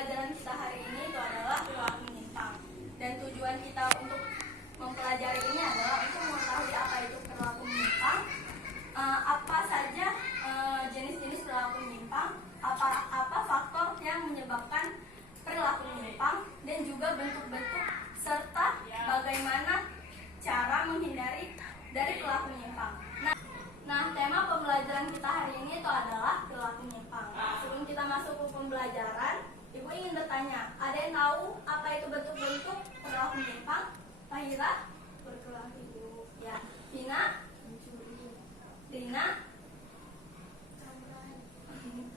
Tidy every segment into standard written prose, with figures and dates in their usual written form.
pembelajaran kita hari ini itu adalah perilaku menyimpang. Dan tujuan kita untuk mempelajari ini adalah untuk mengetahui apa itu perilaku menyimpang, apa saja jenis-jenis perilaku menyimpang, apa faktor yang menyebabkan perilaku menyimpang, dan juga bentuk-bentuk serta bagaimana cara menghindari dari perilaku menyimpang. Nah, tema pembelajaran kita hari ini itu adalah perilaku menyimpang. Sebelum kita masuk ke pembelajaran, Ibu ingin bertanya, ada yang tahu apa itu bentuk-bentuk perilaku menyimpang? Fahira? Berkelahi. Ya. Dina? Dina?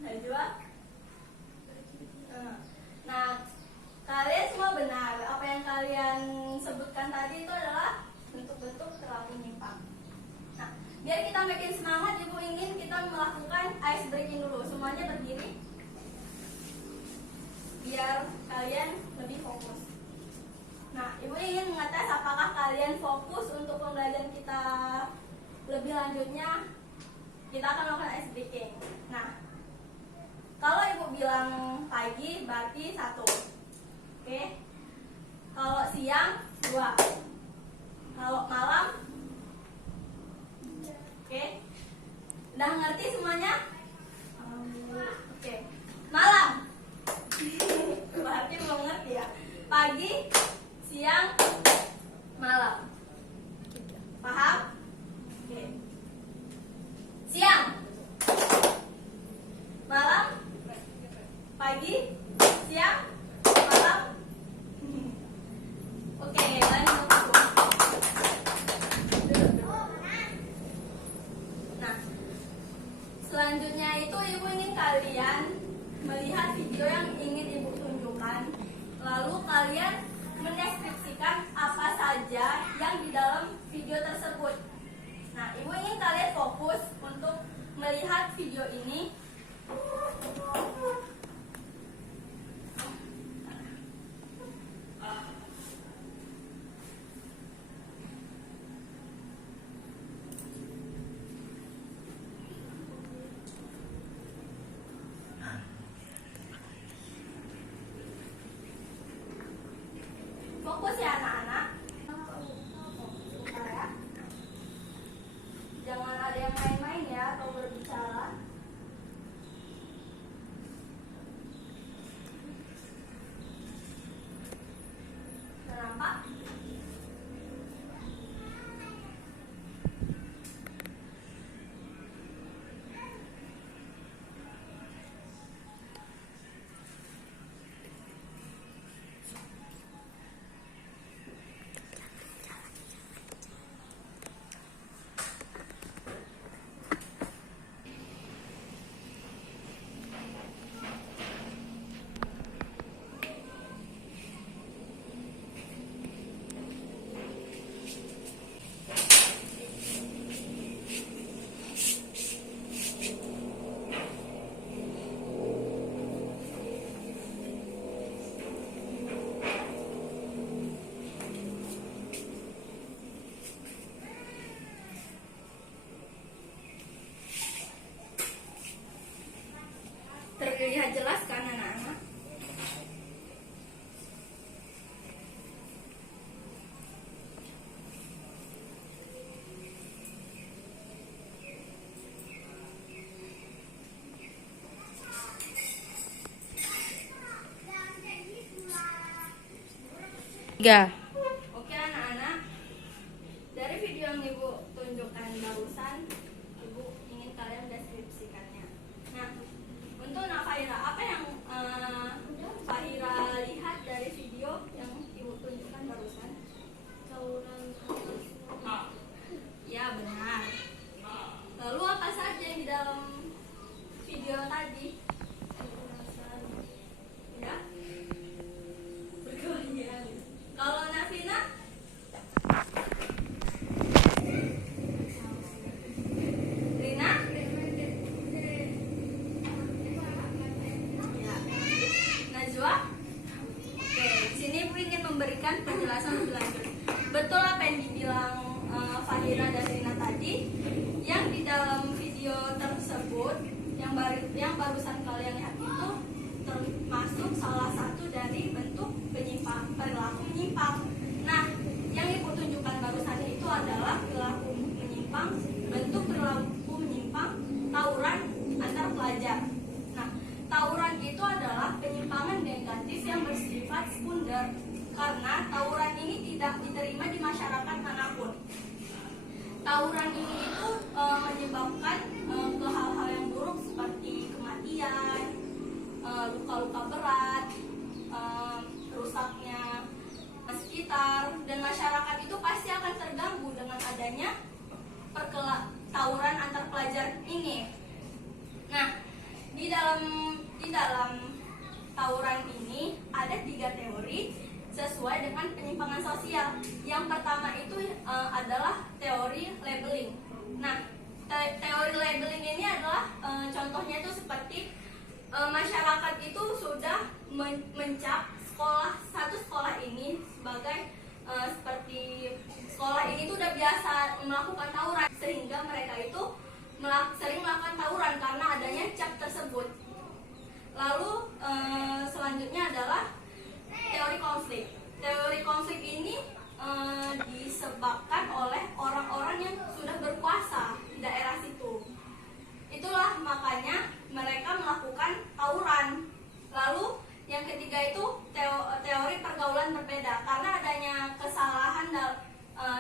Najwa? Nah, kalian semua benar. Apa yang kalian sebutkan tadi itu adalah bentuk-bentuk perilaku menyimpang. Nah, biar kita makin semangat, Ibu ingin kita melakukan ice breaking dulu. Semuanya berdiri, biar kalian lebih fokus. Nah, Ibu ingin mengetes apakah kalian fokus untuk pembelajaran kita lebih lanjutnya. Kita akan melakukan ice breaking. Nah, kalau Ibu bilang pagi berarti 1. Oke. Kalau siang 2. Kalau malam, oke. Udah ngerti semuanya? Oke. Malam. Berarti belum ngerti ya. Pagi, siang, malam. Paham? Oke. Siang, malam, pagi, siang, malam. Oke, lanjut. Nah, selanjutnya itu Ibu ingin kalian melihat video yang ingin Ibu tunjukkan. Lalu kalian mendeskripsikan apa saja yang di dalam video tersebut. Nah, Ibu ingin kalian fokus untuk melihat video ini. Fokus ya anak-anak. Jangan ada yang main-main ya atau berbicara. Nampak? Terlihat jelas kan anak-anak? Tiga. Oke anak-anak, dari video yang Ibu tunjukkan barusan, Ibu ingin kalian deskripsikannya. Nah, untuk Fahira, apa yang Fahira lihat dari video yang Ibu tunjukkan barusan? Ya benar. Lalu apa saja yang di dalam video tadi? Ya. Bergoyang. Kalau Nafina? Rina? Ya. Najwa? Oke, di sini Ibu ingin memberikan penjelasan lebih lanjut. Betul apa yang dibilang Fahira dan Rina tadi? Yang di dalam video tersebut yang barusan kalian lihat itu termasuk salah satu sosiologis yang bersifat sekunder, karena tawuran ini tidak diterima di masyarakat manapun. Tawuran ini itu menyebabkan ke hal-hal yang buruk seperti kematian, luka-luka berat, rusaknya sekitar, dan masyarakat itu pasti akan terganggu dengan adanya tawuran antar pelajar ini. Nah, di dalam tawuran ini ada 3 teori sesuai dengan penyimpangan sosial. Yang pertama itu adalah teori labeling. Nah, teori labeling ini adalah contohnya itu seperti masyarakat itu sudah mencap satu sekolah ini sebagai seperti sekolah ini tuh udah biasa melakukan tawuran, sehingga mereka itu sering melakukan tawuran karena adanya cap tersebut. Lalu selanjutnya adalah teori konflik. Teori konflik ini disebabkan oleh orang-orang yang sudah berkuasa di daerah situ. Itulah makanya mereka melakukan tawuran. Lalu yang ketiga itu teori pergaulan berbeda. Karena adanya kesalahan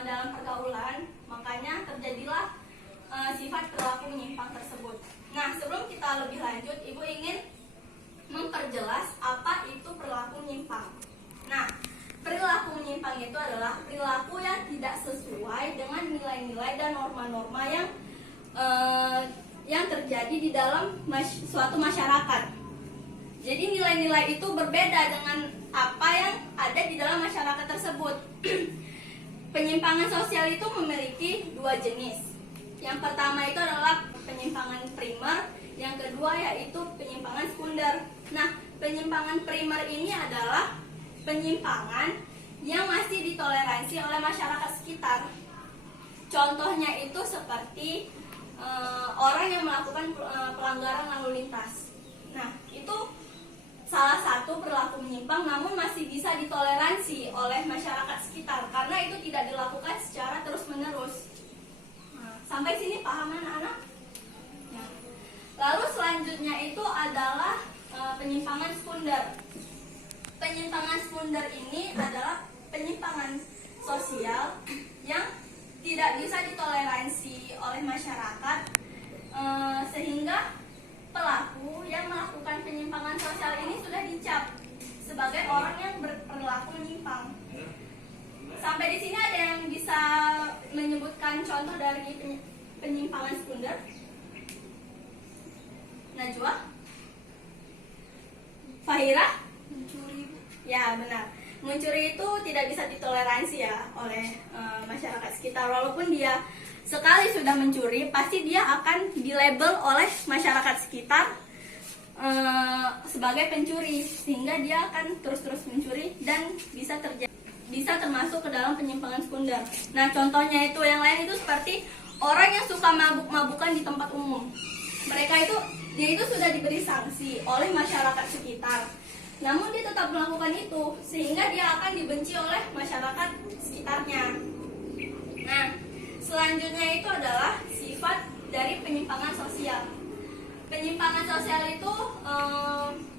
dalam pergaulan, makanya terjadilah sifat perilaku menyimpang tersebut. Nah, sebelum kita lebih lanjut, Ibu ingin memperjelas apa itu perilaku menyimpang. Nah, perilaku menyimpang itu adalah perilaku yang tidak sesuai dengan nilai-nilai dan norma-norma yang terjadi di dalam suatu masyarakat. Jadi nilai-nilai itu berbeda dengan apa yang ada di dalam masyarakat tersebut. Penyimpangan sosial itu memiliki 2 jenis. Yang pertama itu adalah penyimpangan primer, yang kedua yaitu penyimpangan sekunder. Nah, penyimpangan primer ini adalah penyimpangan yang masih ditoleransi oleh masyarakat sekitar. Contohnya itu seperti orang yang melakukan pelanggaran lalu lintas. Nah, itu salah satu perilaku menyimpang, namun masih bisa ditoleransi oleh masyarakat sekitar karena itu tidak dilakukan secara terus-menerus. Nah, sampai sini paham anak-anak? Ya. Lalu selanjutnya itu adalah penyimpangan sekunder. Penyimpangan sekunder ini adalah penyimpangan sosial yang tidak bisa ditoleransi oleh masyarakat, sehingga pelaku yang melakukan penyimpangan sosial ini sudah dicap sebagai orang yang berperilaku menyimpang. Sampai di sini ada yang bisa menyebutkan contoh dari penyimpangan sekunder? Najwa? Fahira? Mencuri. Ya, benar. Mencuri itu tidak bisa ditoleransi ya oleh masyarakat sekitar. Walaupun dia sekali sudah mencuri, pasti dia akan dilabel oleh masyarakat sekitar sebagai pencuri, sehingga dia akan terus-terus mencuri dan bisa termasuk ke dalam penyimpangan sekunder. Nah, contohnya itu yang lain itu seperti orang yang suka mabuk-mabukan di tempat umum. Dia itu sudah diberi sanksi oleh masyarakat sekitar, namun dia tetap melakukan itu, sehingga dia akan dibenci oleh masyarakat sekitarnya. Nah, selanjutnya itu adalah sifat dari penyimpangan sosial. Penyimpangan sosial itu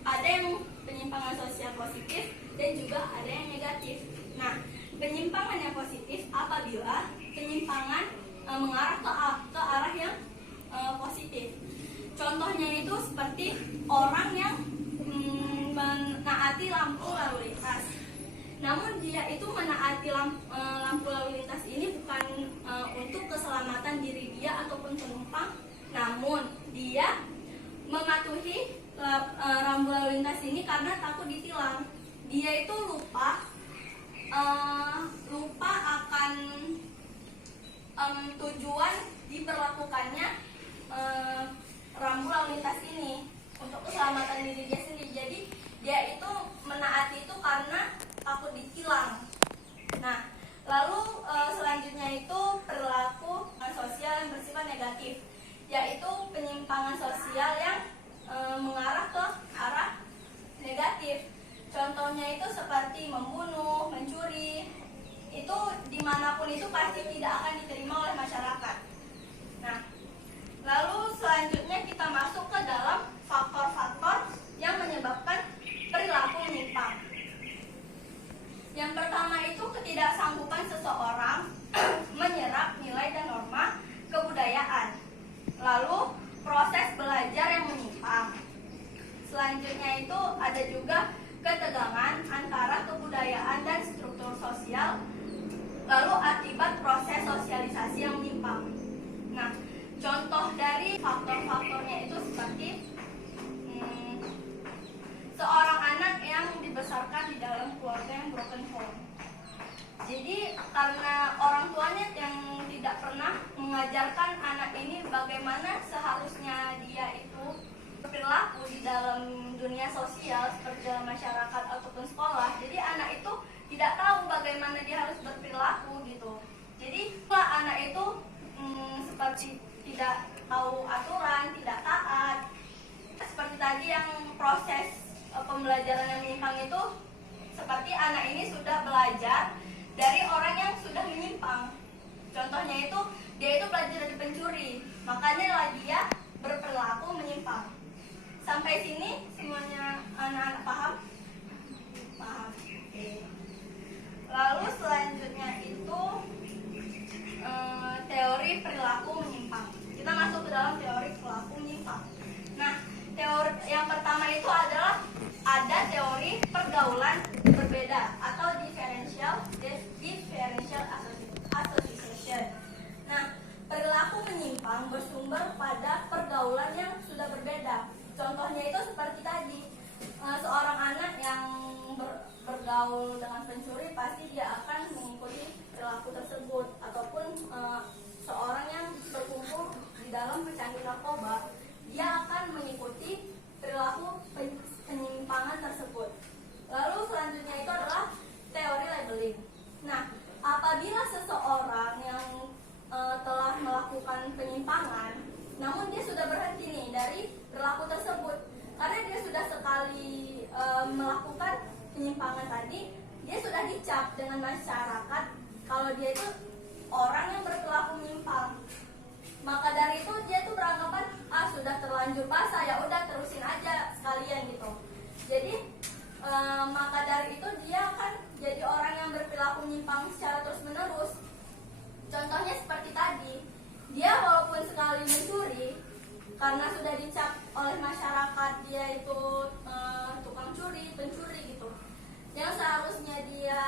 ada yang penyimpangan sosial positif dan juga ada yang negatif. Nah, penyimpangan yang positif apabila penyimpangan mengarah ke arah yang positif. Contohnya itu seperti orang yang menaati lampu lalu lintas. Namun dia itu menaati lampu lalu lintas ini bukan untuk keselamatan diri dia ataupun penumpang, namun dia mematuhi rambu lalu lintas ini karena takut ditilang. Dia itu lupa akan tujuan diberlakukannya rambu lalu lintas ini untuk keselamatan diri dia sendiri. Jadi dia itu menaati itu karena takut ditilang. Nah, lalu selanjutnya itu perilaku sosial yang bersifat negatif, yaitu penyimpangan sosial yang mengarah ke arah negatif. Contohnya itu seperti membunuh, mencuri. Itu dimanapun itu pasti tidak akan diterima oleh masyarakat. Nah, lalu selanjutnya kita masuk ke dalam faktor-faktor yang menyebabkan perilaku menyimpang. selanjutnya itu ada juga ketegangan antara kebudayaan dan struktur sosial, lalu akibat proses sosialisasi yang menyimpang. Nah, contoh dari faktor-faktornya itu seperti seorang anak yang dibesarkan di dalam keluarga yang broken home. Jadi karena orang tuanya yang tidak pernah mengajarkan anak ini bagaimana seharusnya dia itu berperilaku di dalam dunia sosial seperti dalam masyarakat ataupun sekolah. Jadi anak itu tidak tahu bagaimana dia harus berperilaku gitu. Jadi anak itu seperti tidak tahu aturan, tidak taat. Seperti tadi yang proses pembelajaran yang menyimpang itu, seperti anak ini sudah belajar dari orang yang sudah menyimpang. Contohnya itu, dia itu belajar dari pencuri, makanya lah dia berperilaku menyimpang. Sampai sini semuanya anak-anak paham? Paham. Oke. Lalu selanjutnya itu teori perilaku menyimpang. Kita masuk ke dalam teori perilaku menyimpang. Nah, teori yang pertama itu adalah ada teori pergaulan berbeda atau differential association. Nah, perilaku menyimpang bersumber pada pergaulan yang sudah berbeda. Contohnya itu seperti tadi, seorang anak yang bergaul dengan pencuri pasti dia akan mengikuti perilaku tersebut, ataupun seorang yang berkumpul di dalam pecandu narkoba, dia akan mengikuti perilaku penyimpangan tersebut. Lalu selanjutnya itu adalah teori labeling. Nah, apabila seseorang yang telah melakukan penyimpangan, namun dia sudah berhenti nih dari perilaku tersebut, karena dia sudah sekali melakukan penyimpangan tadi, dia sudah dicap dengan masyarakat kalau dia itu orang yang berperilaku menyimpang. Maka dari itu dia tuh beranggapan sudah terlanjur basah, ya udah terusin aja sekalian gitu. Jadi maka dari itu dia akan jadi orang yang berperilaku menyimpang secara terus menerus. Contohnya seperti tadi, dia walaupun sekali mencuri, karena sudah dicap oleh masyarakat dia itu tukang curi, pencuri gitu, yang seharusnya dia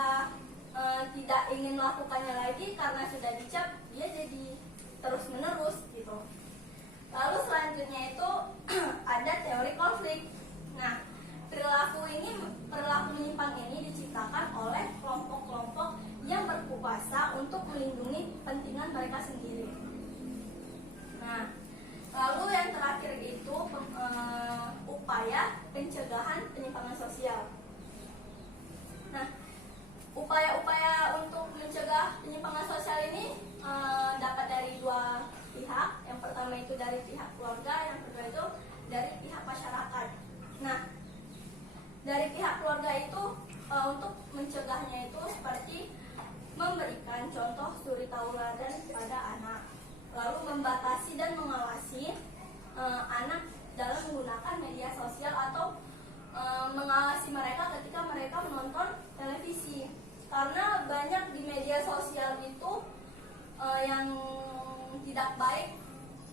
tidak ingin melakukannya lagi karena sudah dicap, dia jadi terus menerus gitu. Lalu selanjutnya itu ada teori konflik. Nah, perilaku menyimpang ini diciptakan oleh kelompok-kelompok yang berkuasa untuk melindungi kepentingan mereka sendiri. Nah, lalu yang terakhir itu upaya pencegahan penyimpangan sosial. Nah, upaya-upaya untuk mencegah penyimpangan sosial ini dapat dari dua pihak. Yang pertama itu dari pihak keluarga, yang kedua itu dari pihak masyarakat. Nah, dari pihak keluarga itu untuk mencegahnya itu seperti memberikan contoh suri tauladan pada anak, lalu membatasi dan mengawasi anak dalam menggunakan media sosial atau mengawasi mereka ketika mereka menonton televisi, karena banyak di media sosial itu yang tidak baik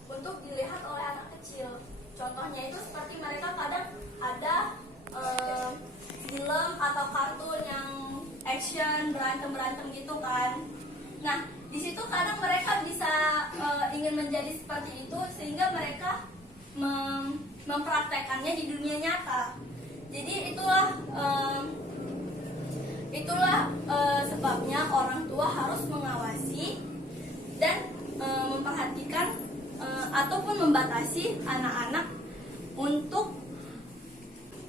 untuk dilihat oleh anak kecil. Contohnya itu seperti mereka kadang ada film atau kartun yang action berantem gitu kan. Nah, di situ kadang mereka bisa ingin menjadi seperti itu sehingga mereka mempraktekannya di dunia nyata. Jadi itulah sebabnya orang tua harus mengawasi dan memperhatikan ataupun membatasi anak-anak untuk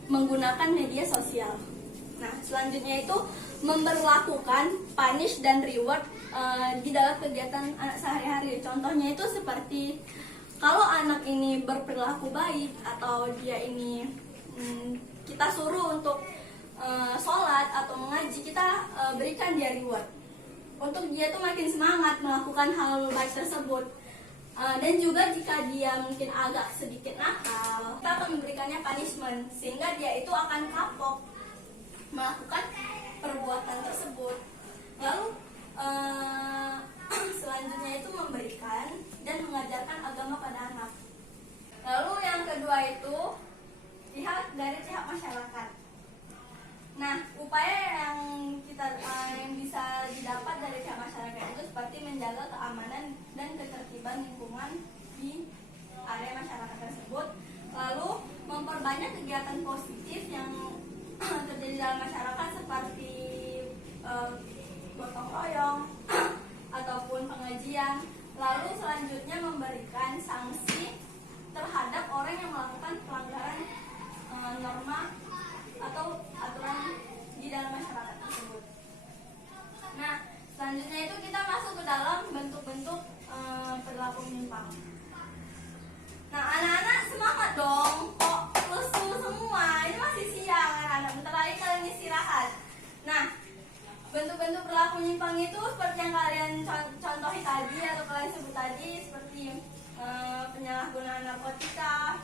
menggunakan media sosial. Nah, selanjutnya itu memberlakukan punish dan reward di dalam kegiatan anak sehari-hari. Contohnya itu seperti kalau anak ini berperilaku baik atau dia ini kita suruh untuk sholat atau mengaji, kita berikan dia reward untuk dia tuh makin semangat melakukan hal baik tersebut. Dan juga jika dia mungkin agak sedikit nakal, kita akan memberikannya punishment sehingga dia itu akan kapok melakukan perbuatan tersebut. Lalu selanjutnya itu memberikan dan mengajarkan agama pada anak. Lalu yang kedua itu pihak dari pihak masyarakat. Nah, upaya yang bisa didapat dari pihak masyarakat itu seperti menjaga keamanan dan ketertiban lingkungan di area masyarakat tersebut, lalu memperbanyak kegiatan positif yang terjadi dalam masyarakat seperti gotong royong ataupun pengajian, lalu selanjutnya memberikan sanksi terhadap orang yang melakukan pelanggaran norma atau aturan di dalam masyarakat tersebut. Nah, selanjutnya itu kita masuk ke dalam bentuk-bentuk perilaku menyimpang. Nah, anak-anak semangat dong, kok lesu semua? Ini masih siang, anak-anak. Bentar lagi kalian istirahat. Nah, bentuk-bentuk perilaku menyimpang itu seperti yang kalian contohi tadi atau kalian sebut tadi, seperti penyalahgunaan narkotika,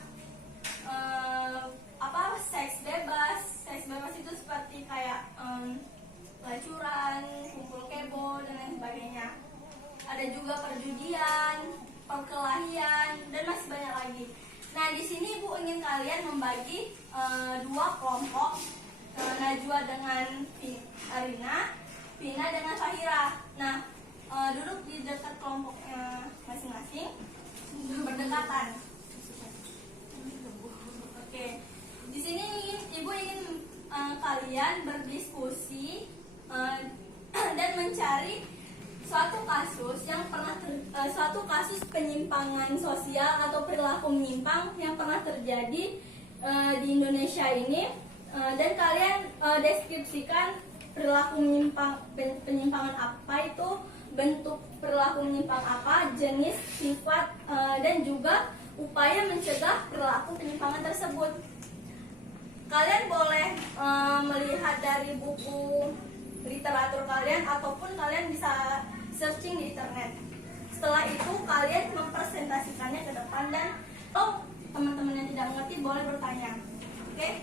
seks bebas. Seks bebas itu seperti kayak pelacuran, kumpul kebo dan lain sebagainya. Ada juga perjudian, perkelahian, dan masih banyak lagi. Nah, di sini Ibu ingin kalian membagi dua kelompok, Najwa dengan Arina, Vina dengan Fahira. Nah, duduk di dekat kelompoknya masing-masing, berdekatan. Oke, di sini Ibu ingin kalian berdiskusi dan mencari suatu kasus penyimpangan sosial atau perilaku menyimpang yang pernah terjadi di Indonesia ini, dan kalian deskripsikan perilaku penyimpangan apa itu, bentuk perilaku menyimpang apa, jenis, sifat, dan juga upaya mencegah perilaku penyimpangan tersebut. Kalian boleh melihat dari buku literatur kalian ataupun kalian bisa searching di internet. Setelah itu kalian mempresentasikannya ke depan, dan teman-teman yang tidak mengerti boleh bertanya. Oke?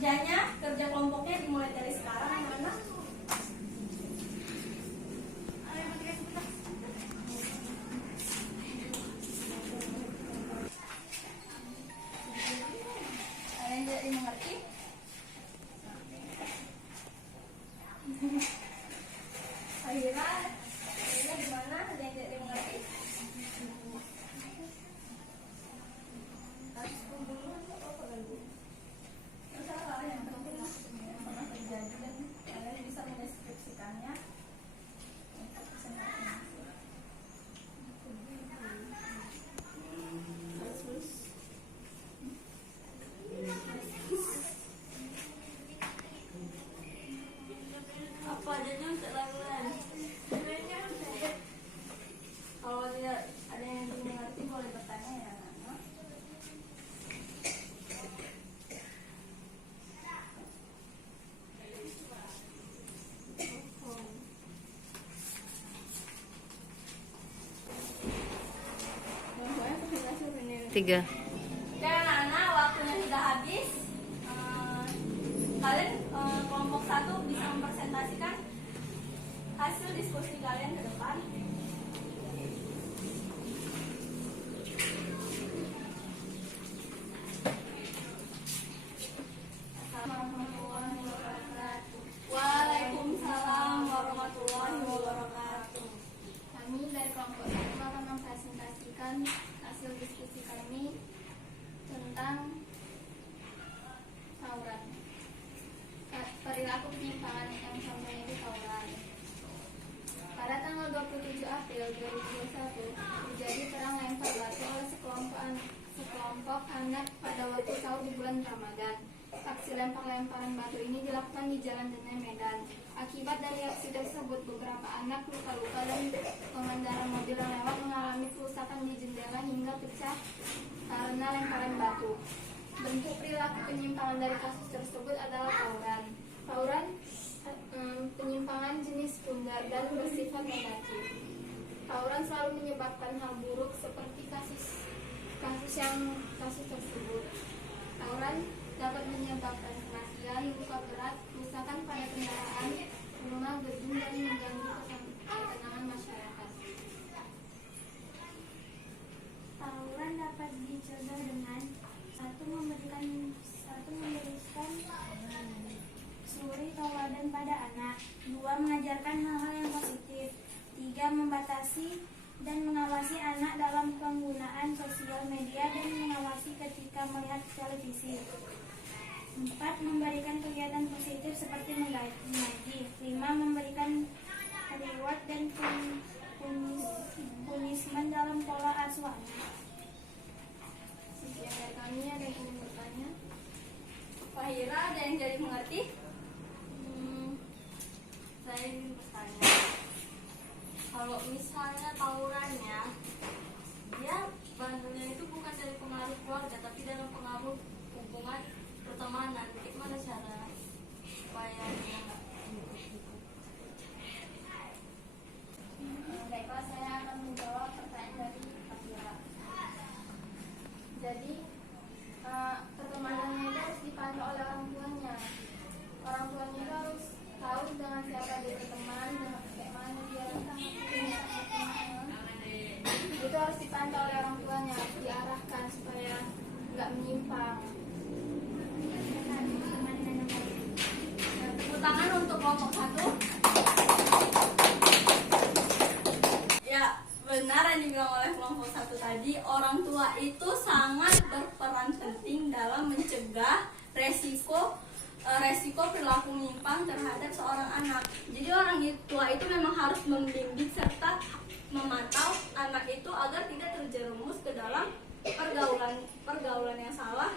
Kerja kelompoknya dimulai dari sekarang. Gimana? Kalian jadi mengerti? Akhirnya gimana? Ada yang jadi mengerti? Masalah yang penting pernah terjadi dan kalian bisa mendeskripsikannya untuk presentasi. Apa adanya untuk laluan? Kalau tidak ada yang mengerti boleh bertanya ya. Tiga. Oke anak-anak, waktunya sudah habis. Kalian kelompok 1 bisa mempresentasikan hasil diskusi kalian ke depan. Waalaikumsalam warahmatullahi wabarakatuh. Kami dari kelompok 1 akan mempresentasikan hasil diskusi kami tentang tawuran. Perilaku penyimpangan yang contohnya itu tawuran. Pada tanggal 27 April 2021 terjadi perang lempar batu oleh sekelompok anak pada waktu sahur di bulan Ramadan. Aksi lempar-lemparan batu ini dilakukan di Jalan Denai, Medan. Akibat dari aksi tersebut, beberapa anak luka-luka dan pengendara mobil yang lewat mengalami kerusakan di jendela hingga pecah karena lemparan batu. Bentuk perilaku penyimpangan dari kasus tersebut adalah tawuran. Tawuran penyimpangan jenis punggar dan bersifat negatif. Tawuran selalu menyebabkan hal buruk seperti kasus tersebut. Tawuran dapat menyebabkan kematian, luka berat, kerusakan pada kendaraan, rumah, gedung, dan mengganggu ketenangan masyarakat. Tawuran dapat dicegah dengan 1. Memberi mengajarkan hal-hal yang positif. 3. Membatasi dan mengawasi anak dalam penggunaan sosial media dan mengawasi ketika melihat televisi. 4. Memberikan kegiatan positif seperti mengaji. 5. Memberikan reward dan punishment dalam pola asuh anak. Sekian dari kami, ada yang ingin bertanya? Fahira, ada yang jadi mengerti? Saya ingin bertanya, kalau misalnya tawurannya, dia bandelnya itu bukan dari pengaruh keluarga, tapi dalam pengaruh hubungan pertemanan. Gimana cara supaya dia nggak Baiklah, saya akan menjawab pertanyaan dari Fahira. Jadi, pertemanannya itu harus dipantau oleh orang tuanya. Orang tuanya itu harus tahu dengan siapa dia berteman, dengan kayak mana dia itu harus dipantau oleh orang tuanya, harus diarahkan supaya nggak menyimpang. Tepuk tangan untuk kelompok 1. Ya, benar yang dibilang oleh kelompok 1 tadi, orang tua itu sangat berperan penting dalam mencegah resiko perilaku menyimpang terhadap seorang anak. Jadi orang tua itu memang harus membimbing serta memantau anak itu agar tidak terjerumus ke dalam pergaulan yang salah.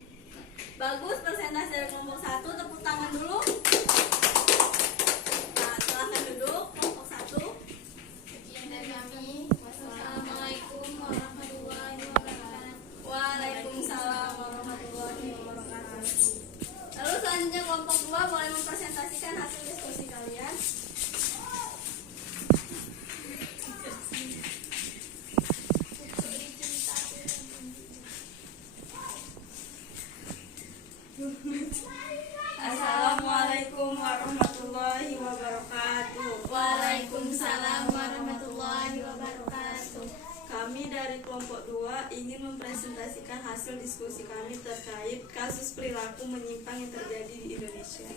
Bagus presentasi dari kelompok 1, tepuk tangan dulu. Nah, silahkan duduk kelompok 1. Sekian dari kami. Wassalamualaikum warahmatullahi wabarakatuh. Waalaikumsalam warahmatullahi wabarakatuh. Lalu selanjutnya kelompok 2 boleh mempresentasikan hasil diskusi kalian. Assalamualaikum warahmatullahi wabarakatuh. Waalaikumsalam warahmatullahi wabarakatuh. Kami dari kelompok 2 ingin mempresentasikan hasil diskusi kami terkait kasus perilaku menyimpang yang terjadi di Indonesia.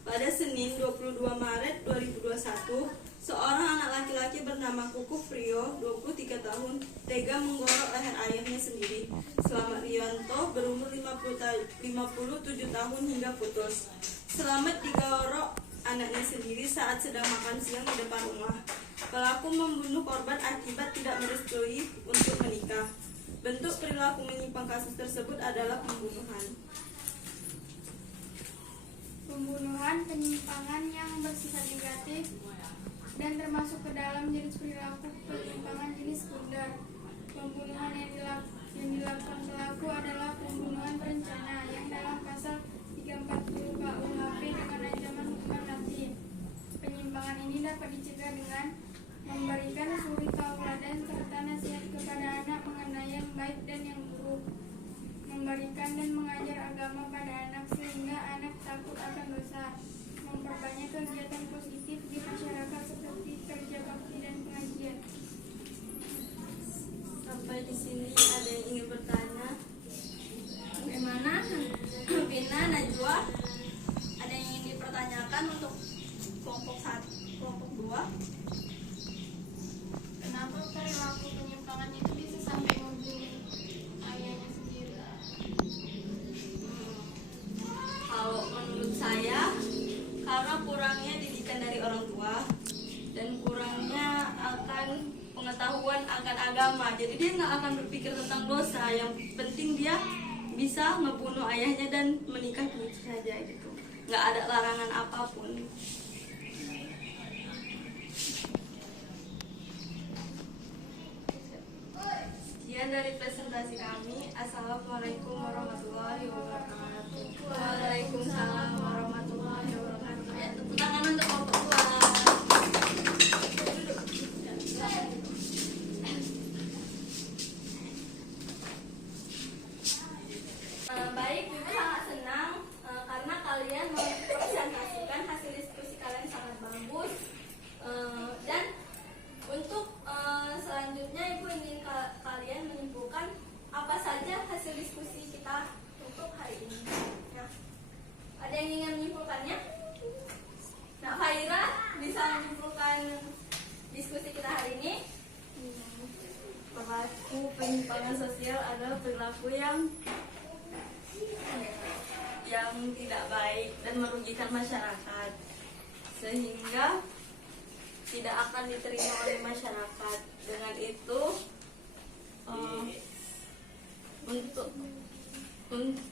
Pada Senin 22 Maret 2021, seorang anak laki-laki bernama Kukuh Prio, 23 tahun, tega menggorok leher ayahnya sendiri. Selamat Rianto berumur 57 tahun hingga putus. Selamat digorok anaknya sendiri saat sedang makan siang di depan rumah. Pelaku membunuh korban akibat tidak merestui untuk menikah. Bentuk perilaku menyimpang kasus tersebut adalah pembunuhan. Pembunuhan, penyimpangan yang bersifat negatif dan termasuk ke dalam jenis perilaku penyimpangan jenis sekunder. Pembunuhan yang dilakukan pelaku adalah pembunuhan berencana yang dalam pasal 340 KUHP dengan ancaman hukuman mati. Penyimpangan ini dapat dicegah dengan memberikan suri tauladan serta nasihat kepada anak mengenai yang baik dan yang buruk, memberikan dan mengajar agama pada anak sehingga anak takut akan dosa, memperbanyak kegiatan positif di masyarakat seperti kerja bakti dan pengajian. Sampai di sini ada yang ingin bertanya? Bagaimana? Vina, Najwa, ada yang ingin dipertanyakan untuk kelompok 1, kelompok 2? Kenapa perilaku penyimpangan itu bisa sampai membunuh ayahnya sendiri? Kalau menurut saya, karena kurangnya didikan dari orang tua dan kurangnya akan pengetahuan akan agama, jadi dia nggak akan berpikir tentang dosa. Yang penting dia bisa ngebunuh ayahnya dan menikah gitu saja gitu, nggak ada larangan apapun. Sekian dari presentasi kami. Assalamualaikum warahmatullahi wabarakatuh. Waalaikumsalam warahmatullahi wabarakatuh. Ya, tepuk tangan untuk kelompok 2. Baik, Ibu sangat senang karena kalian mempresentasikan hasil diskusi kalian sangat bagus. Dan untuk selanjutnya Ibu ingin kalian menyimpulkan apa saja hasil diskusi kita untuk hari ini. Ya. Ada yang ingin menyimpulkannya? Nak Faira bisa menyimpulkan diskusi kita hari ini? Perilaku penyimpangan sosial adalah perilaku yang tidak baik dan merugikan masyarakat, sehingga tidak akan diterima oleh masyarakat. Dengan itu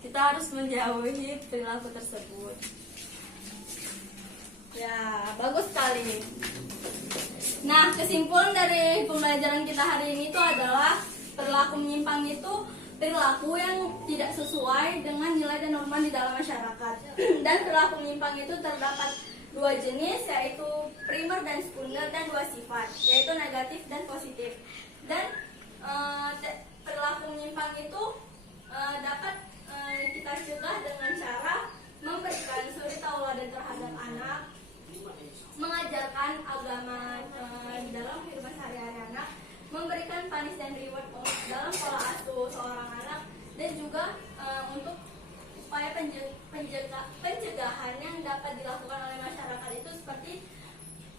kita harus menjauhi perilaku tersebut. Ya, bagus sekali. Nah, kesimpulan dari pembelajaran kita hari ini itu adalah perilaku menyimpang itu perilaku yang tidak sesuai dengan nilai dan norma di dalam masyarakat. Dan perilaku menyimpang itu terdapat dua jenis, yaitu primer dan sekunder, dan dua sifat, yaitu negatif dan positif. Dan perilaku menyimpang itu dapat kita cegah dengan cara memberikan suri tauladan terhadap anak, mengajarkan agama di dalam kehidupan sehari-hari anak, memberikan punish dan reward dalam pola asuh seorang anak, dan juga untuk upaya pencegahan yang dapat dilakukan oleh masyarakat itu seperti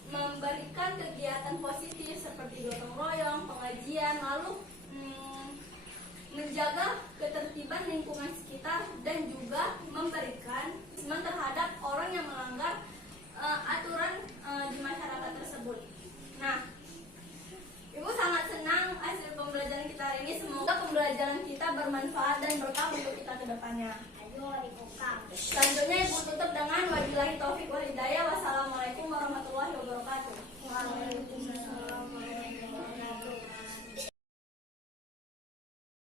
memberikan kegiatan positif seperti gotong royong, pengajian, lalu menjaga ketertiban lingkungan sekitar, dan juga memberikan punishment terhadap orang yang melanggar aturan di masyarakat tersebut. Nah, Ibu sangat senang hasil pembelajaran kita hari ini. Semoga pembelajaran kita bermanfaat dan berkah untuk kita ke depannya.